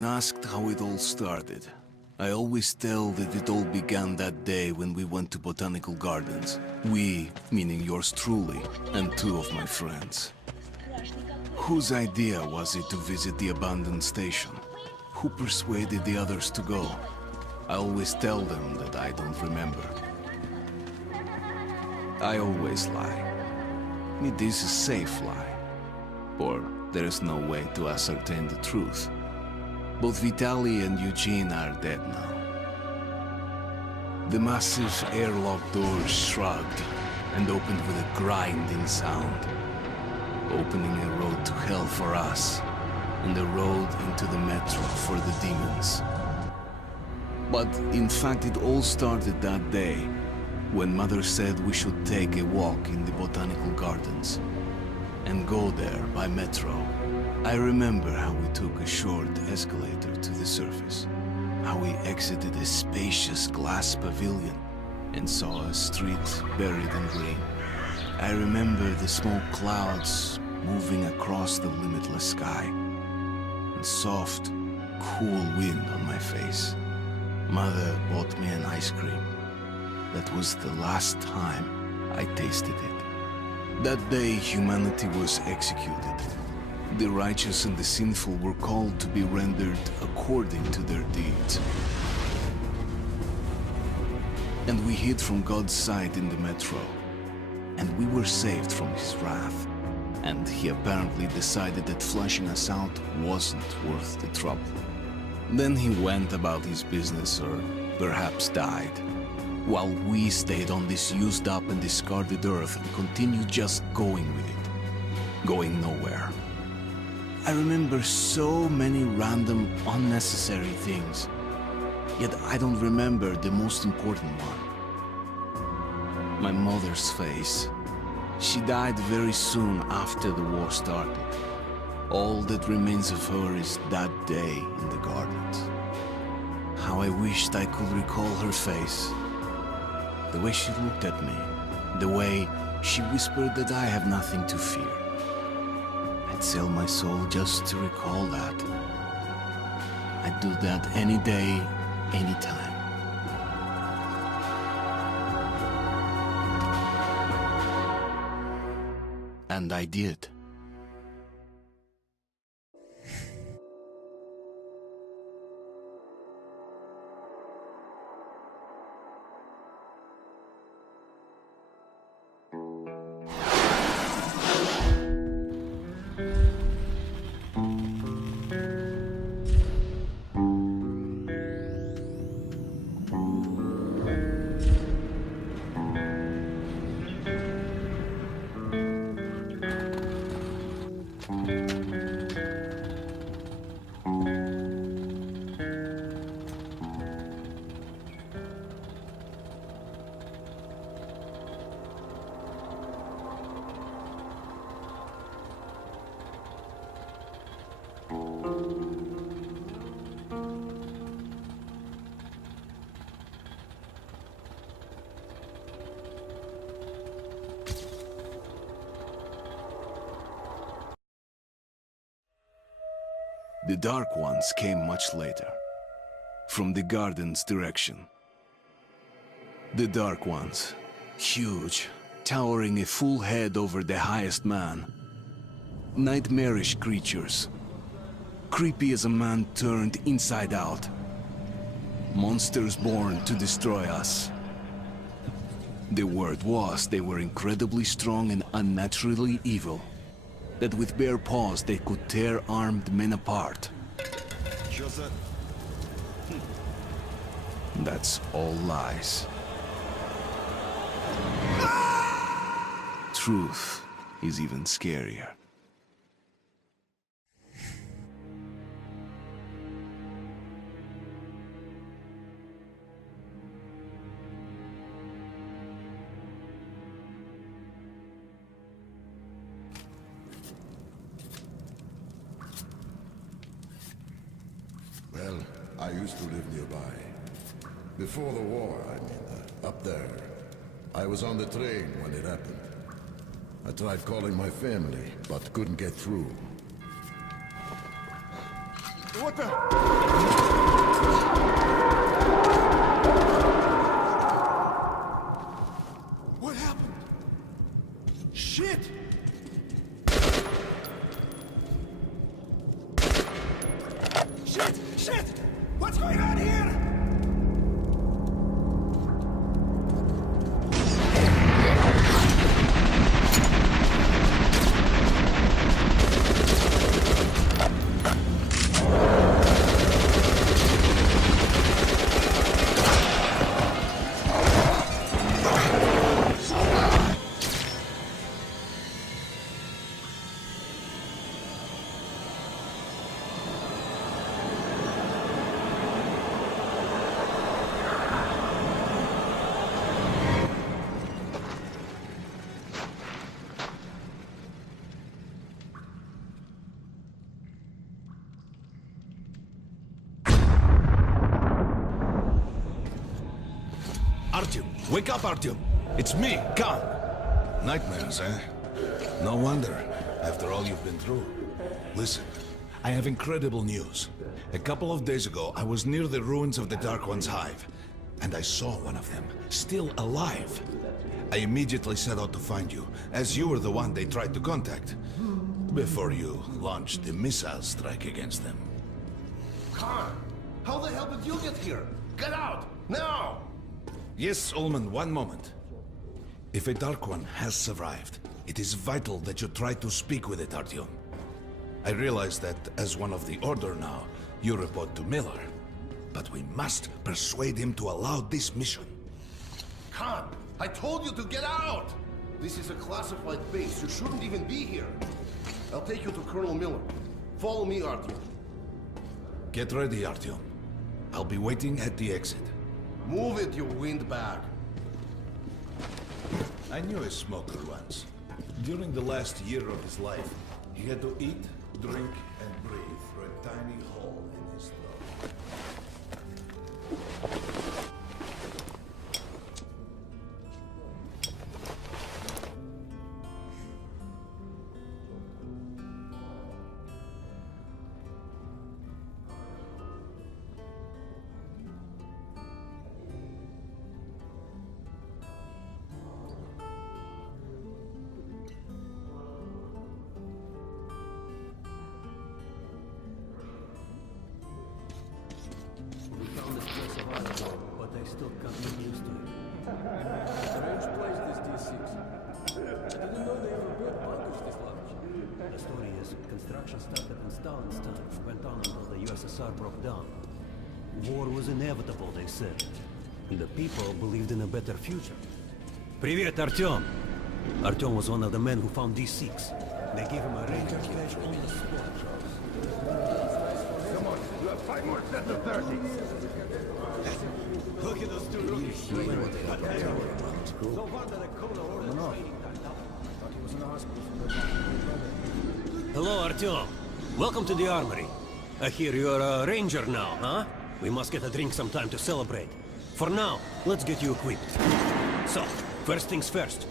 Asked how it all started. I always tell that it all began that day when we went to botanical gardens. We, meaning yours truly, and two of my friends. Whose idea was it to visit the abandoned station? Who persuaded the others to go? I always tell them that I don't remember. I always lie. It is a safe lie. Or there is no way to ascertain the truth. Both Vitaly and Eugene are dead now. The massive airlock doors shrugged and opened with a grinding sound, opening a road to hell for us and a road into the metro for the demons. But in fact, it all started that day when Mother said we should take a walk in the botanical gardens and go there by metro. I remember how we took a short escalator to the surface, how we exited a spacious glass pavilion and saw a street buried in green. I remember the smoke clouds moving across the limitless sky and soft, cool wind on my face. Mother bought me an ice cream. That was the last time I tasted it. That day, humanity was executed. The righteous and the sinful were called to be rendered according to their deeds. And we hid from God's sight in the metro. And we were saved from his wrath. And he apparently decided that flushing us out wasn't worth the trouble. Then he went about his business, or perhaps died, while we stayed on this used up and discarded earth and continued just going with it, going nowhere. I remember so many random, unnecessary things, yet I don't remember the most important one. My mother's face. She died very soon after the war started. All that remains of her is that day in the gardens. How I wished I could recall her face. The way she looked at me. The way she whispered that I have nothing to fear. I'd sell my soul just to recall that. I'd do that any day, any time. And I did. The Dark Ones came much later, from the garden's direction. The Dark Ones, huge, towering a full head over the highest man. Nightmarish creatures, creepy as a man turned inside out. Monsters born to destroy us. The word was they were incredibly strong and unnaturally evil. That with bare paws they could tear armed men apart. That's all lies. Truth is even scarier. Well, I used to live nearby. Before the war, up there. I was on the train when it happened. I tried calling my family, but couldn't get through. What the? What happened? Shit! Shit! Shit! What's going on here? Artyom, wake up, Artyom. It's me, Khan. Nightmares, eh? No wonder, after all you've been through. Listen, I have incredible news. A couple of days ago, I was near the ruins of the Dark One's hive, and I saw one of them, still alive. I immediately set out to find you, as you were the one they tried to contact, before you launched the missile strike against them. Khan, how the hell did you get here? Get out, now! Yes, Ullman, one moment. If a Dark One has survived, it is vital that you try to speak with it, Artyom. I realize that as one of the Order now, you report to Miller. But we must persuade him to allow this mission. Khan, I told you to get out! This is a classified base. You shouldn't even be here. I'll take you to Colonel Miller. Follow me, Artyom. Get ready, Artyom. I'll be waiting at the exit. Move it, you windbag. I knew a smoker once. During the last year of his life, he had to eat, drink, and breathe through a tiny hole in his throat. But I still can't get used to it. Strange place, this D6. I didn't know they ever built bunkers this large. The story is, construction started in Stalin's time and went on until the USSR broke down. War was inevitable, they said. And the people believed in a better future. Привет, Artyom! Artyom was one of the men who found D6. They gave him a ranger badge on the spot. Come on, you have 5 more sets of 30. Look at those two rookies. So far that the Kona ordered training timed up. Thought he was in the hospital. Hello, Artyom. Welcome to the armory. I hear you're a ranger now, huh? We must get a drink sometime to celebrate. For now, let's get you equipped. So, first things first.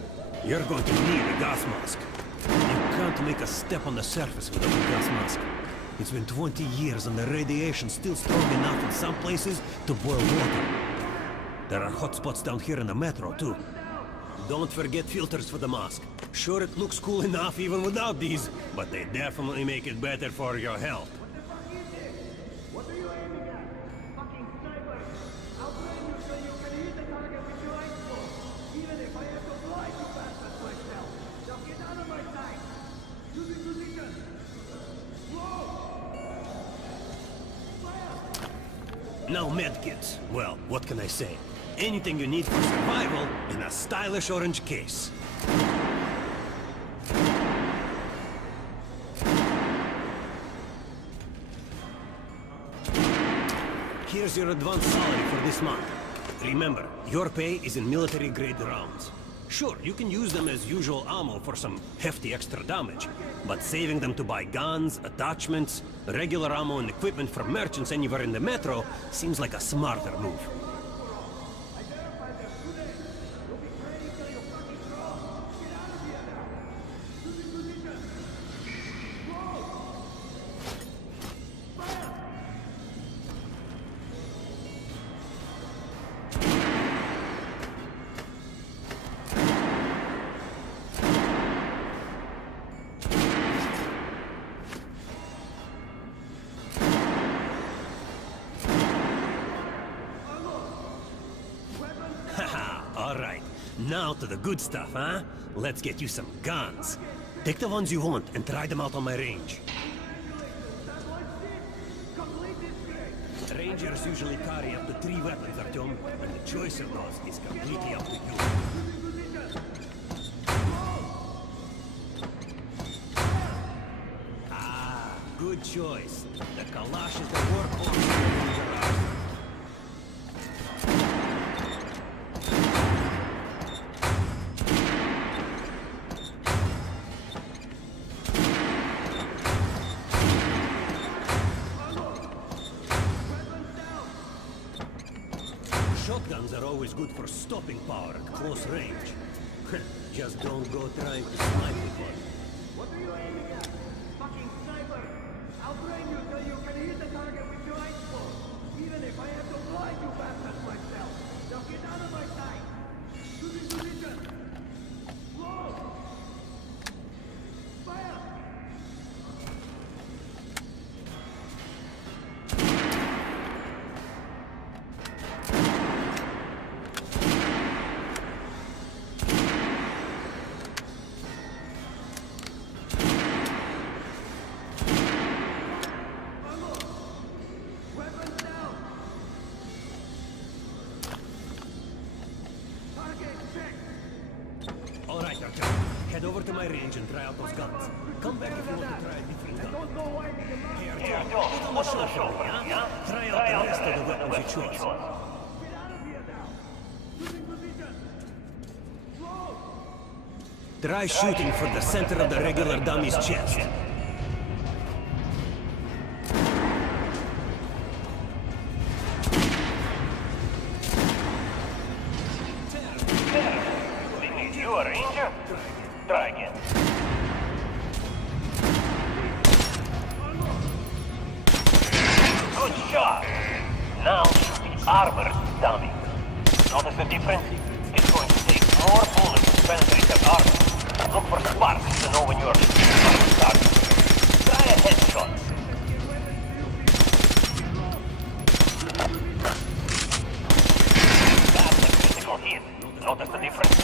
You're going to need a gas mask. You can't make a step on the surface without a gas mask. It's been 20 years and the radiation's still strong enough in some places to boil water. There are hot spots down here in the metro, too. Don't forget filters for the mask. Sure, it looks cool enough even without these, but they definitely make it better for your health. What are you aiming at? Fucking sniper! I'll train you so you can hit the target with your eyes closed, even if I have to blind you bastards myself. Now get out of my sight! Use it position! Whoa! Fire! Now medkits. Well, what can I say? Anything you need for survival in a stylish orange case. Here's your advance salary for this month. Remember, your pay is in military-grade rounds. Sure, you can use them as usual ammo for some hefty extra damage, but saving them to buy guns, attachments, regular ammo and equipment from merchants anywhere in the metro seems like a smarter move. Now to the good stuff, huh? Let's get you some guns. Take the ones you want and try them out on my range. Rangers usually carry up to 3 weapons, Artyom, and the choice of those is completely up to you. Ah, good choice. The Kalash is the workhorse of the Ranger arsenal. Shotguns are always good for stopping power at close range. Just don't go trying to snipe with one. What are you aiming at? Fucking sniper! I'll train you till you can hit the target with your rifle. Even if I have to blind you bastards myself. Now get out of my sight! To this position! Roll! Fire! Weapons down! Target check! All right, Artyom. Head over to my range and try out those guns. Come back if you want to try a different gun. Don't go winding him up! Hey, Artyom, put on the show for me, huh? Try out the rest of the weapons you chose. Get out of here now! Losing position! Roll! Try shooting for the center of the regular dummy's chest. You a ranger? Try again. Good shot. Now shoot the armored dummy. Notice the difference? It's going to take more bullets to penetrate the armor. Look for sparks to know when you're target. Try a headshot. That's a critical hit. Notice the difference?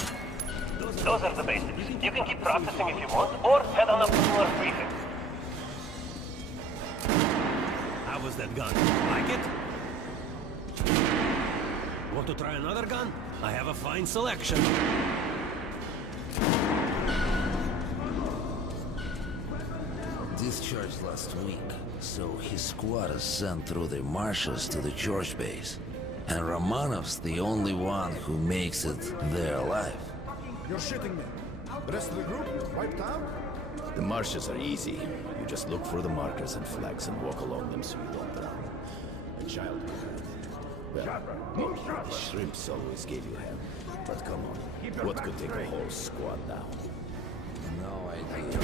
Those are the basics. You can keep practicing if you want, or head on up to more briefing. How was that gun? Like it? Want to try another gun? I have a fine selection. Discharged last week, so his squad is sent through the marshes to the church base. And Romanov's the only one who makes it there alive. You're shitting me. The rest of the group wiped out? The marshes are easy. You just look for the markers and flags and walk along them so you don't drown. A child would have. Well, the shrimps always gave you hell. But come on, what could take a whole squad down? No idea.